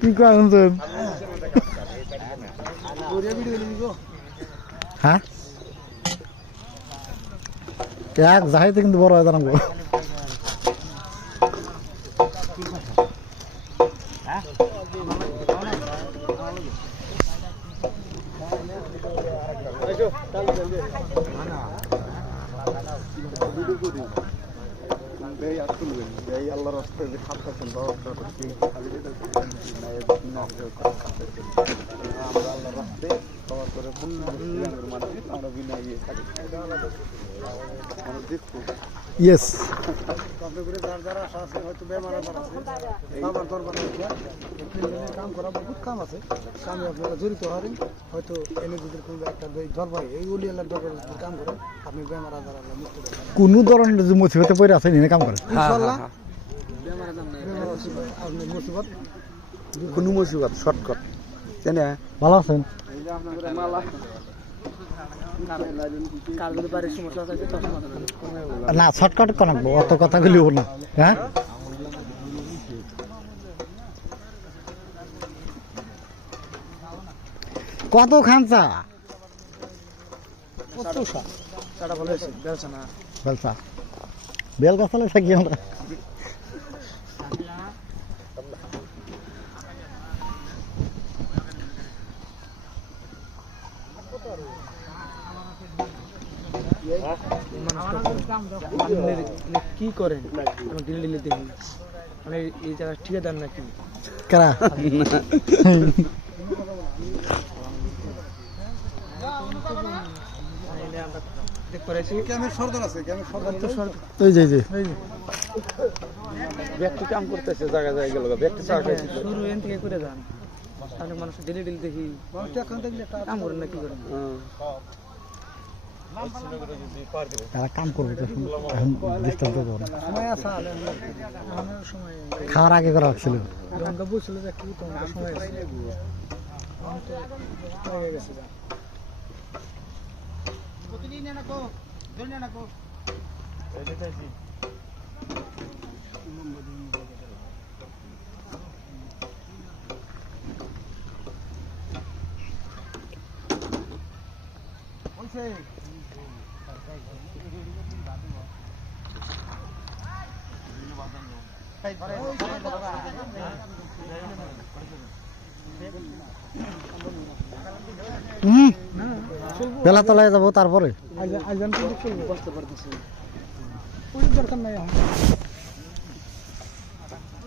কি করেন হ্যাঁ এক যাইতে কিন্তু বড় হয় জানাবো আল্লাহর রাস্তায় যে খাচ্ছেন ব্যবস্থা করছি আমরা আল্লাহর রাস্তায় সবার করে মানুষ আমরা বিনা গিয়ে থাকি দেখবো ইয়েস যার যারা আশা আছে হয়তো বেমার আজার আছে আমার দরবার কাম করা বহুত কাম আছে কামে আপনারা জড়িত হবেন হয়তো এনে যদি কোনো একটা দরবার এই উলি আল্লাহর দরবার কাম করে আপনি বেমার আজার আল্লাহ মুক্ত করবেন কোনো ধরনের যে মুসিবতে পড়ে আছে নিয়ে কাম করে ইনশাআল্লাহ বেমার আজার নাই আপনি মুসিবত কোনো মুসিবত শর্টকাট তাই না ভালো আছেন এই যে আপনাদের মালা কার যদি বাড়ির সমস্যা থাকে তখন না শর্টকাট কানাকবো অত কথা গুলি না হ্যাঁ কত খানচা চাটা ভালো আছে বেলছা না বেলচা বেল গাছালে থাকি আমরা কি করেন দিল্লি দেখি মানে এই জায়গা ঠিকাদার নাকি কারা ব্যক্তি কাম করতেছে জায়গা জায়গা গেল ব্যক্তি শুরু এন থেকে করে যান অনেক মানুষ দিল্লি দেখি কাম করেন না কি করেন তারা কাম করবে ডিস্টার্ব করবো না খাওয়ার আগে করা হচ্ছিল বুঝছিল যে একটু সময় বেলা তলায় যাবো তারপরে দরকার নাই